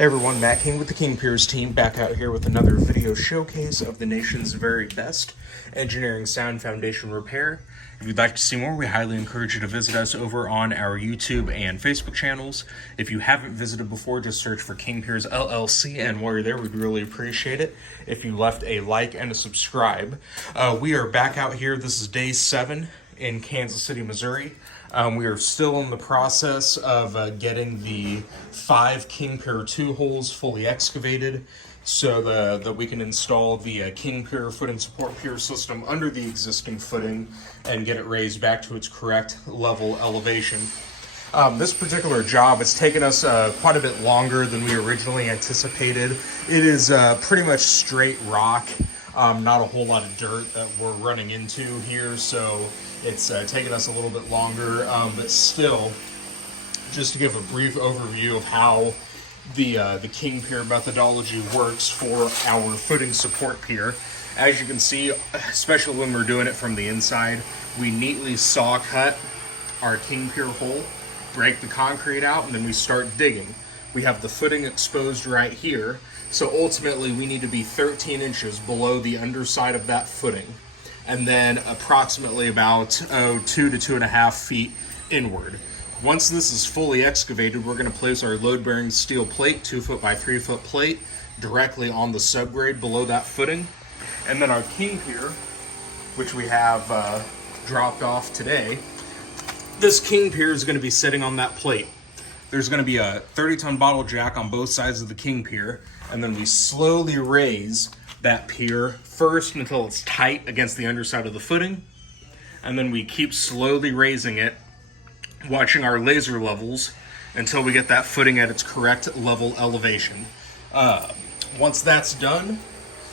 Hey everyone, Matt King with the King Piers team, back out here with another video showcase of the nation's very best engineering sound foundation repair. If you'd like to see more, we highly encourage you to visit us over on our YouTube and Facebook channels. If you haven't visited before, just search for King Piers LLC, and while you're there, we'd really appreciate it if you left a like and a subscribe. We are back out here. This is day 7 in Kansas City, Missouri. We are still in the process of getting the 5 King Pier 2 holes fully excavated so that we can install the King Pier footing support pier system under the existing footing and get it raised back to its correct level elevation. This particular job, it's taken us quite a bit longer than we originally anticipated. It is pretty much straight rock, not a whole lot of dirt that we're running into here, so it's taken us a little bit longer, but still, just to give a brief overview of how the King Pier methodology works for our footing support pier. As you can see, especially when we're doing it from the inside, we neatly saw cut our King Pier hole, break the concrete out, and then we start digging. We have the footing exposed right here, so ultimately we need to be 13 inches below the underside of that footing, and then approximately about 2 to 2.5 feet inward. Once this is fully excavated, we're going to place our load-bearing steel plate, 2 foot by 3 foot plate, directly on the subgrade below that footing. And then our King Pier, which we have dropped off today, this King Pier is going to be sitting on that plate. There's going to be a 30-ton bottle jack on both sides of the King Pier, and then we slowly raise that pier first until it's tight against the underside of the footing, and then we keep slowly raising it, watching our laser levels until we get that footing at its correct level elevation. Once that's done,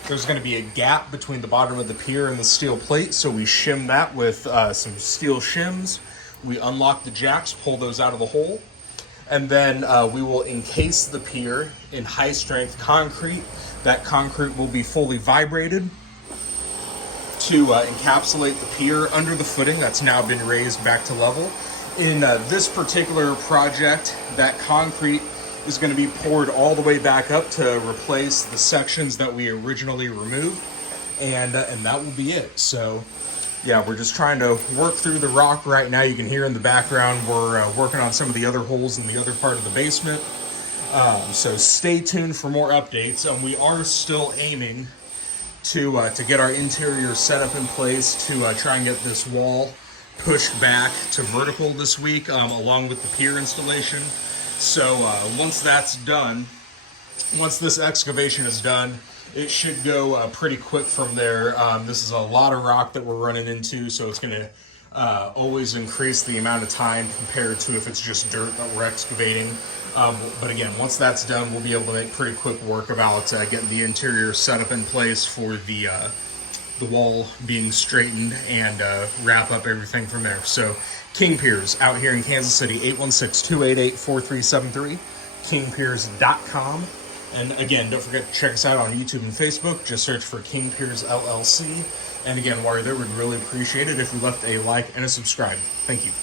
there's going to be a gap between the bottom of the pier and the steel plate, so we shim that with some steel shims. We unlock the jacks, pull those out of the hole, and then we will encase the pier in high-strength concrete. That concrete will be fully vibrated to encapsulate the pier under the footing that's now been raised back to level. In this particular project, that concrete is going to be poured all the way back up to replace the sections that we originally removed, and that will be it. So yeah, we're just trying to work through the rock right now. You can hear in the background we're working on some of the other holes in the other part of the basement. So stay tuned for more updates. We are still aiming to get our interior setup in place to try and get this wall pushed back to vertical this week, along with the pier installation. So once that's done, once this excavation is done, it should go pretty quick from there. This is a lot of rock that we're running into, so it's going to always increase the amount of time compared to if it's just dirt that we're excavating. But again, once that's done, we'll be able to make pretty quick work about getting the interior setup in place for the wall being straightened and wrap up everything from there. So King Piers out here in Kansas City, 816-288-4373, kingpiers.com. And again, don't forget to check us out on YouTube and Facebook. Just search for King Piers LLC. And again, while you're there, we'd really appreciate it if you left a like and a subscribe. Thank you.